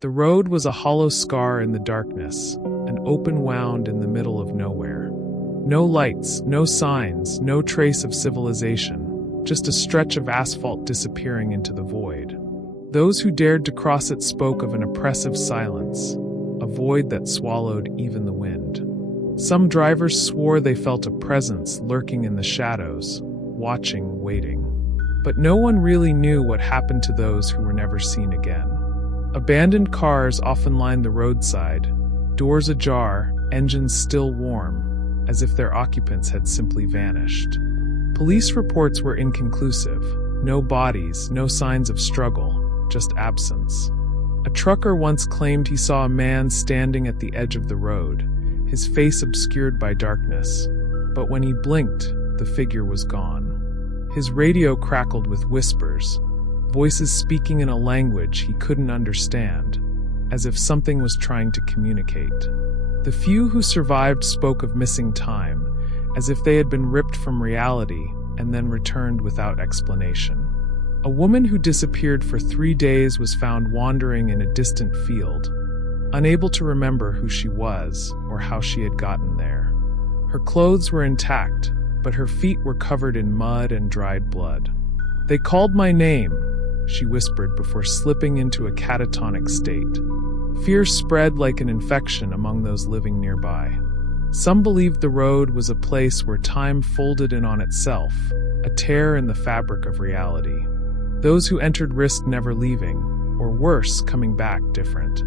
The road was a hollow scar in the darkness, an open wound in the middle of nowhere. No lights, no signs, no trace of civilization, just a stretch of asphalt disappearing into the void. Those who dared to cross it spoke of an oppressive silence, a void that swallowed even the wind. Some drivers swore they felt a presence lurking in the shadows, watching, waiting. But no one really knew what happened to those who were never seen again. Abandoned cars often lined the roadside, doors ajar, engines still warm, as if their occupants had simply vanished. Police reports were inconclusive. No bodies, no signs of struggle, just absence. A trucker once claimed he saw a man standing at the edge of the road, his face obscured by darkness. But when he blinked, the figure was gone. His radio crackled with whispers, voices speaking in a language he couldn't understand, as if something was trying to communicate. The few who survived spoke of missing time, as if they had been ripped from reality and then returned without explanation. A woman who disappeared for 3 days was found wandering in a distant field, unable to remember who she was or how she had gotten there. Her clothes were intact, but her feet were covered in mud and dried blood. "They called my name," she whispered before slipping into a catatonic state. Fear spread like an infection among those living nearby. Some believed the road was a place where time folded in on itself, a tear in the fabric of reality. Those who entered risked never leaving, or worse, coming back different.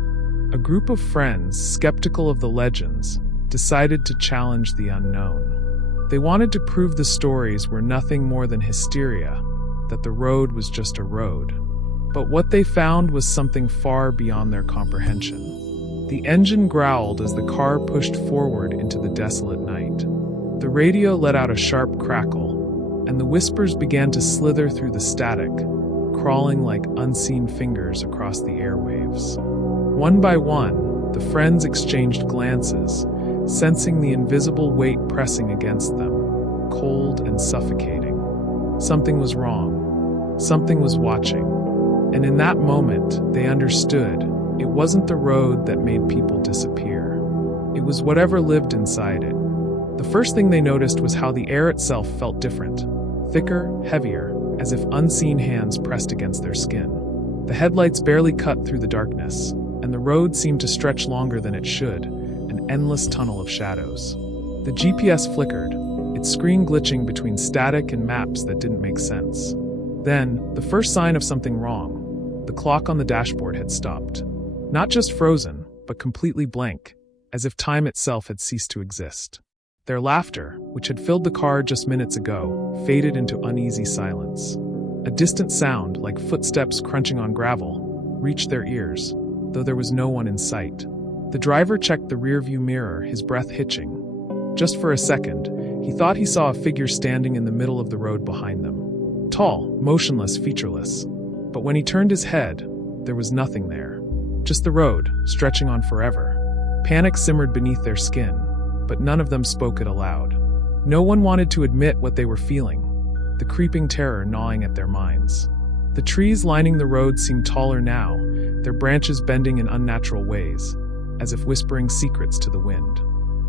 A group of friends, skeptical of the legends, decided to challenge the unknown. They wanted to prove the stories were nothing more than hysteria, that the road was just a road. But what they found was something far beyond their comprehension. The engine growled as the car pushed forward into the desolate night. The radio let out a sharp crackle, and the whispers began to slither through the static, crawling like unseen fingers across the airwaves. One by one, the friends exchanged glances, sensing the invisible weight pressing against them, cold and suffocating. Something was wrong. Something was watching. And in that moment, they understood it wasn't the road that made people disappear. It was whatever lived inside it. The first thing they noticed was how the air itself felt different, thicker, heavier, as if unseen hands pressed against their skin. The headlights barely cut through the darkness, and the road seemed to stretch longer than it should, an endless tunnel of shadows. The GPS flickered, its screen glitching between static and maps that didn't make sense. Then, the first sign of something wrong. The clock on the dashboard had stopped. Not just frozen, but completely blank, as if time itself had ceased to exist. Their laughter, which had filled the car just minutes ago, faded into uneasy silence. A distant sound, like footsteps crunching on gravel, reached their ears, though there was no one in sight. The driver checked the rearview mirror, his breath hitching. Just for a second, he thought he saw a figure standing in the middle of the road behind them. Tall, motionless, featureless. But when he turned his head, there was nothing there. Just the road, stretching on forever. Panic simmered beneath their skin, but none of them spoke it aloud. No one wanted to admit what they were feeling, the creeping terror gnawing at their minds. The trees lining the road seemed taller now, their branches bending in unnatural ways, as if whispering secrets to the wind.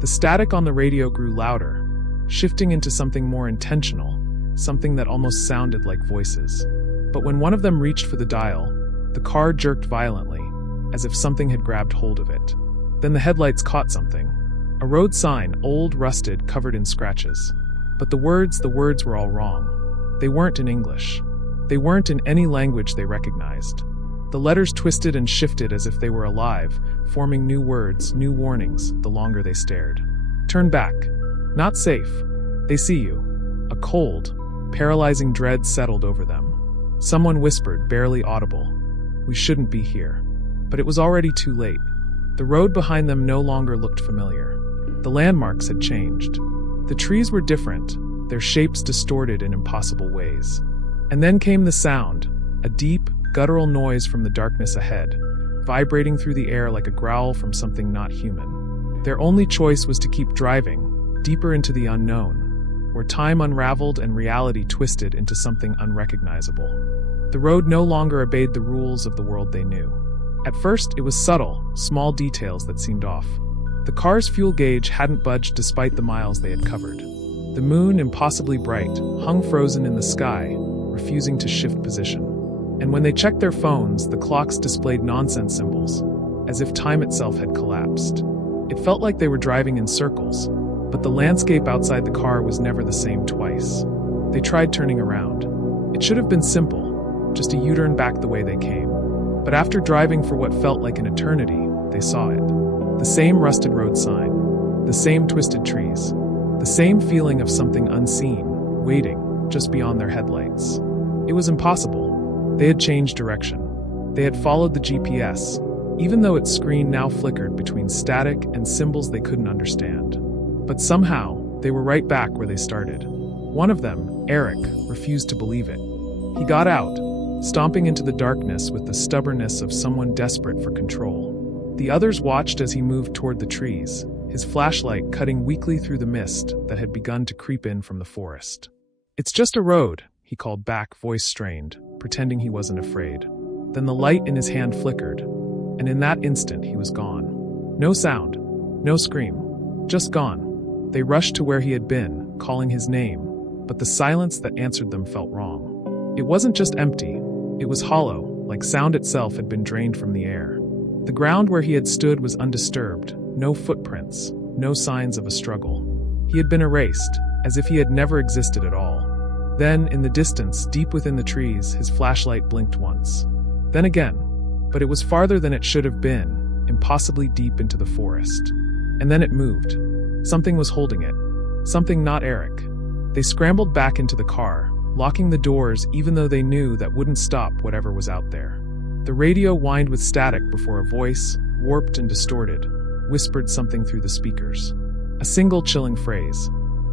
The static on the radio grew louder, shifting into something more intentional, something that almost sounded like voices. But when one of them reached for the dial, the car jerked violently, as if something had grabbed hold of it. Then the headlights caught something. A road sign, old, rusted, covered in scratches. But the words were all wrong. They weren't in English. They weren't in any language they recognized. The letters twisted and shifted as if they were alive, forming new words, new warnings, the longer they stared. Turn back. Not safe. They see you. A cold, paralyzing dread settled over them. Someone whispered, barely audible, "We shouldn't be here." But it was already too late. The road behind them no longer looked familiar. The landmarks had changed. The trees were different, their shapes distorted in impossible ways. And then came the sound, a deep, guttural noise from the darkness ahead, vibrating through the air like a growl from something not human. Their only choice was to keep driving, deeper into the unknown, where time unraveled and reality twisted into something unrecognizable. The road no longer obeyed the rules of the world they knew. At first, it was subtle, small details that seemed off. The car's fuel gauge hadn't budged despite the miles they had covered. The moon, impossibly bright, hung frozen in the sky, refusing to shift position. And when they checked their phones, the clocks displayed nonsense symbols, as if time itself had collapsed. It felt like they were driving in circles, but the landscape outside the car was never the same twice. They tried turning around. It should have been simple, just a U-turn back the way they came. But after driving for what felt like an eternity, they saw it. The same rusted road sign, the same twisted trees, the same feeling of something unseen, waiting, just beyond their headlights. It was impossible. They had changed direction. They had followed the GPS, even though its screen now flickered between static and symbols they couldn't understand. But somehow, they were right back where they started. One of them, Eric, refused to believe it. He got out, stomping into the darkness with the stubbornness of someone desperate for control. The others watched as he moved toward the trees, his flashlight cutting weakly through the mist that had begun to creep in from the forest. "It's just a road," he called back, voice strained, pretending he wasn't afraid. Then the light in his hand flickered, and in that instant he was gone. No sound, no scream, just gone. They rushed to where he had been, calling his name, but the silence that answered them felt wrong. It wasn't just empty, it was hollow, like sound itself had been drained from the air. The ground where he had stood was undisturbed, no footprints, no signs of a struggle. He had been erased, as if he had never existed at all. Then, in the distance, deep within the trees, his flashlight blinked once. Then again, but it was farther than it should have been, impossibly deep into the forest. And then it moved. Something was holding it. Something not Eric. They scrambled back into the car, locking the doors even though they knew that wouldn't stop whatever was out there. The radio whined with static before a voice, warped and distorted, whispered something through the speakers. A single chilling phrase.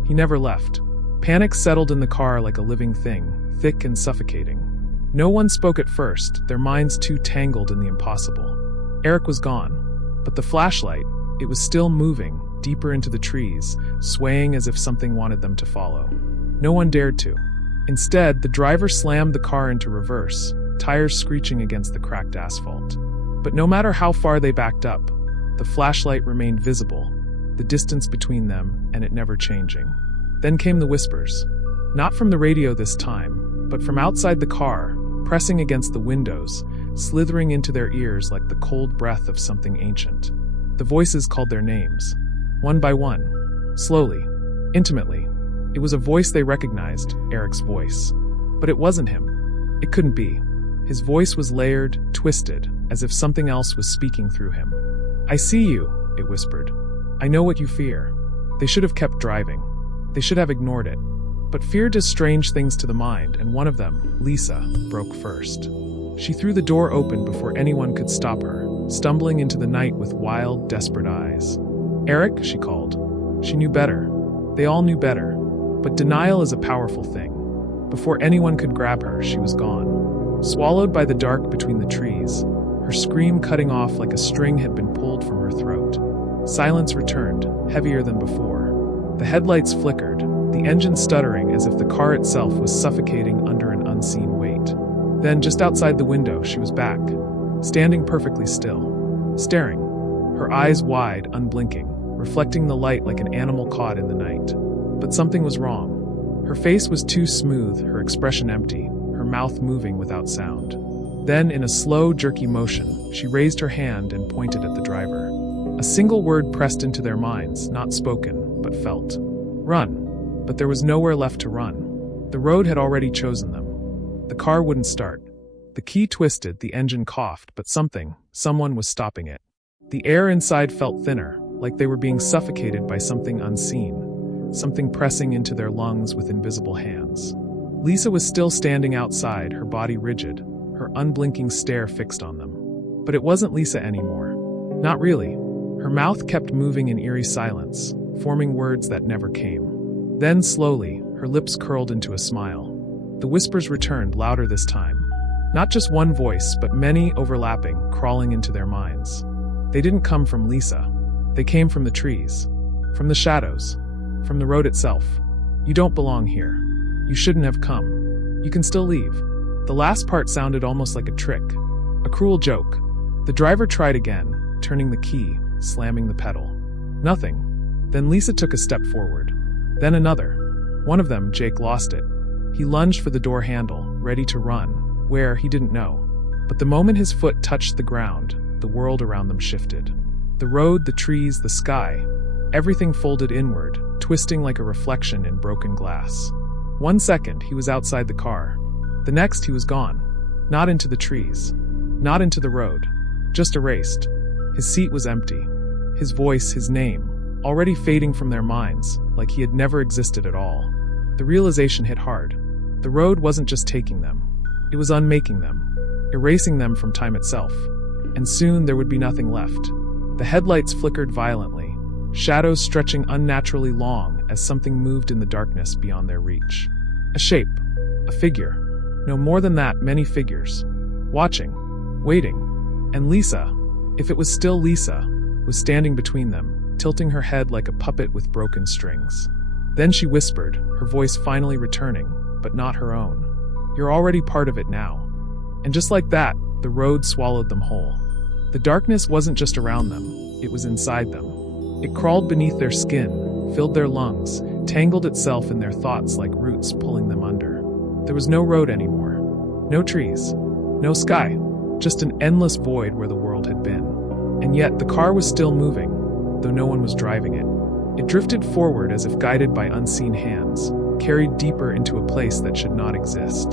He never left. Panic settled in the car like a living thing, thick and suffocating. No one spoke at first, their minds too tangled in the impossible. Eric was gone, but the flashlight, it was still moving, deeper into the trees, swaying as if something wanted them to follow. No one dared to. Instead, the driver slammed the car into reverse, tires screeching against the cracked asphalt. But no matter how far they backed up, the flashlight remained visible, the distance between them and it never changing. Then came the whispers. Not from the radio this time, but from outside the car, pressing against the windows, slithering into their ears like the cold breath of something ancient. The voices called their names. One by one, slowly, intimately. It was a voice they recognized, Eric's voice. But it wasn't him. It couldn't be. His voice was layered, twisted, as if something else was speaking through him. "I see you," it whispered. "I know what you fear." They should have kept driving. They should have ignored it. But fear does strange things to the mind, and one of them, Lisa, broke first. She threw the door open before anyone could stop her, stumbling into the night with wild, desperate eyes. "Eric," she called. She knew better. They all knew better. But denial is a powerful thing. Before anyone could grab her, she was gone. Swallowed by the dark between the trees, her scream cutting off like a string had been pulled from her throat. Silence returned, heavier than before. The headlights flickered, the engine stuttering as if the car itself was suffocating under an unseen weight. Then, just outside the window, she was back, standing perfectly still, staring, her eyes wide, unblinking, reflecting the light like an animal caught in the night. But something was wrong. Her face was too smooth, her expression empty, her mouth moving without sound. Then, in a slow, jerky motion, she raised her hand and pointed at the driver. A single word pressed into their minds, not spoken, but felt. Run. But there was nowhere left to run. The road had already chosen them. The car wouldn't start. The key twisted, the engine coughed, but someone was stopping it. The air inside felt thinner, like they were being suffocated by something unseen. Something pressing into their lungs with invisible hands. Lisa was still standing outside, her body rigid, her unblinking stare fixed on them. But it wasn't Lisa anymore. Not really. Her mouth kept moving in eerie silence, forming words that never came. Then, slowly, her lips curled into a smile. The whispers returned, louder this time. Not just one voice, but many overlapping, crawling into their minds. They didn't come from Lisa. They came from the trees, from the shadows, from the road itself. "You don't belong here. You shouldn't have come. You can still leave." The last part sounded almost like a trick, a cruel joke. The driver tried again, turning the key, slamming the pedal. Nothing. Then Lisa took a step forward. Then another. One of them, Jake, lost it. He lunged for the door handle, ready to run, where, he didn't know. But the moment his foot touched the ground, the world around them shifted. The road, the trees, the sky, everything folded inward, twisting like a reflection in broken glass. 1 second, he was outside the car. The next, he was gone. Not into the trees. Not into the road. Just erased. His seat was empty. His voice, his name, already fading from their minds, like he had never existed at all. The realization hit hard. The road wasn't just taking them. It was unmaking them, erasing them from time itself. And soon there would be nothing left. The headlights flickered violently, shadows stretching unnaturally long as something moved in the darkness beyond their reach. A shape, a figure. No more than that, many figures. Watching, waiting. And Lisa, if it was still Lisa, was standing between them, tilting her head like a puppet with broken strings. Then she whispered, her voice finally returning, but not her own. "You're already part of it now." And just like that, the road swallowed them whole. The darkness wasn't just around them, it was inside them. It crawled beneath their skin, filled their lungs, tangled itself in their thoughts like roots pulling them under. There was no road anymore. No trees. No sky. Just an endless void where the world had been. And yet the car was still moving, though no one was driving it. It drifted forward as if guided by unseen hands, carried deeper into a place that should not exist.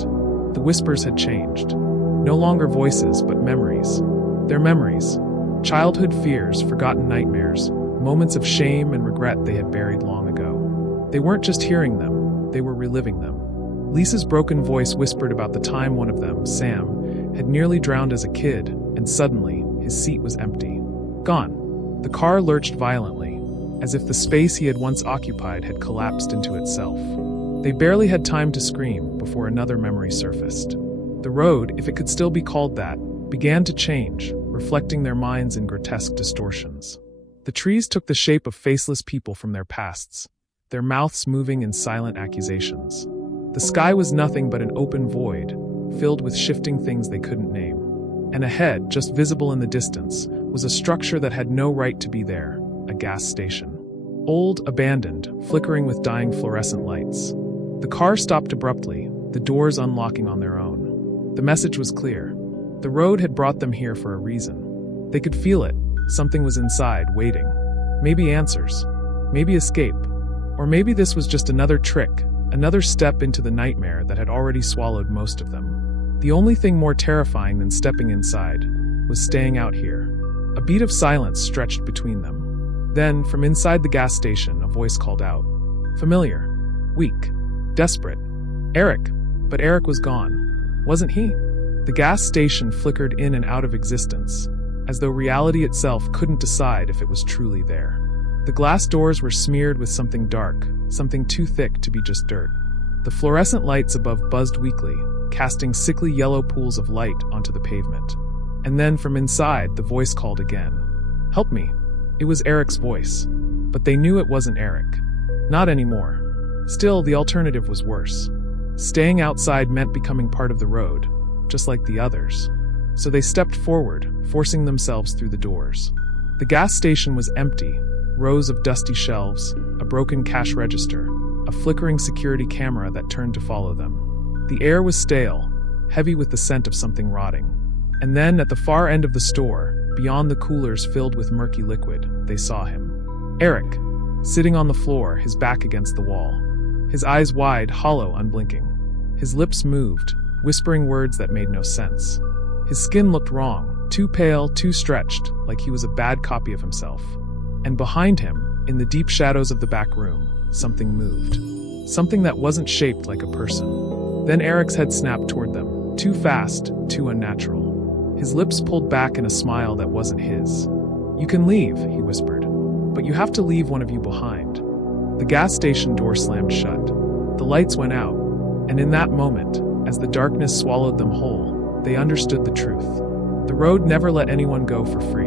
The whispers had changed. No longer voices, but memories. Their memories. Childhood fears, forgotten nightmares, moments of shame and regret they had buried long ago. They weren't just hearing them, they were reliving them. Lisa's broken voice whispered about the time one of them, Sam, had nearly drowned as a kid, and suddenly, his seat was empty. Gone. The car lurched violently, as if the space he had once occupied had collapsed into itself. They barely had time to scream before another memory surfaced. The road, if it could still be called that, began to change, reflecting their minds in grotesque distortions. The trees took the shape of faceless people from their pasts, their mouths moving in silent accusations. The sky was nothing but an open void, filled with shifting things they couldn't name. And ahead, just visible in the distance, was a structure that had no right to be there, a gas station. Old, abandoned, flickering with dying fluorescent lights. The car stopped abruptly, the doors unlocking on their own. The message was clear. The road had brought them here for a reason. They could feel it. Something was inside, waiting. Maybe answers. Maybe escape. Or maybe this was just another trick, another step into the nightmare that had already swallowed most of them. The only thing more terrifying than stepping inside was staying out here. A beat of silence stretched between them. Then, from inside the gas station, a voice called out. Familiar. Weak. Desperate. Eric. But Eric was gone. Wasn't he? The gas station flickered in and out of existence, as though reality itself couldn't decide if it was truly there. The glass doors were smeared with something dark, something too thick to be just dirt. The fluorescent lights above buzzed weakly, casting sickly yellow pools of light onto the pavement. And then from inside, the voice called again. "Help me." It was Eric's voice, but they knew it wasn't Eric. Not anymore. Still, the alternative was worse. Staying outside meant becoming part of the road, just like the others. So they stepped forward, forcing themselves through the doors. The gas station was empty, rows of dusty shelves, a broken cash register, a flickering security camera that turned to follow them. The air was stale, heavy with the scent of something rotting. And then, at the far end of the store, beyond the coolers filled with murky liquid, they saw him. Eric, sitting on the floor, his back against the wall. His eyes wide, hollow, unblinking. His lips moved, whispering words that made no sense. His skin looked wrong, too pale, too stretched, like he was a bad copy of himself. And behind him, in the deep shadows of the back room, something moved. Something that wasn't shaped like a person. Then Eric's head snapped toward them, too fast, too unnatural. His lips pulled back in a smile that wasn't his. "You can leave," he whispered. "But you have to leave one of you behind." The gas station door slammed shut. The lights went out, and in that moment, as the darkness swallowed them whole, they understood the truth. The road never let anyone go for free.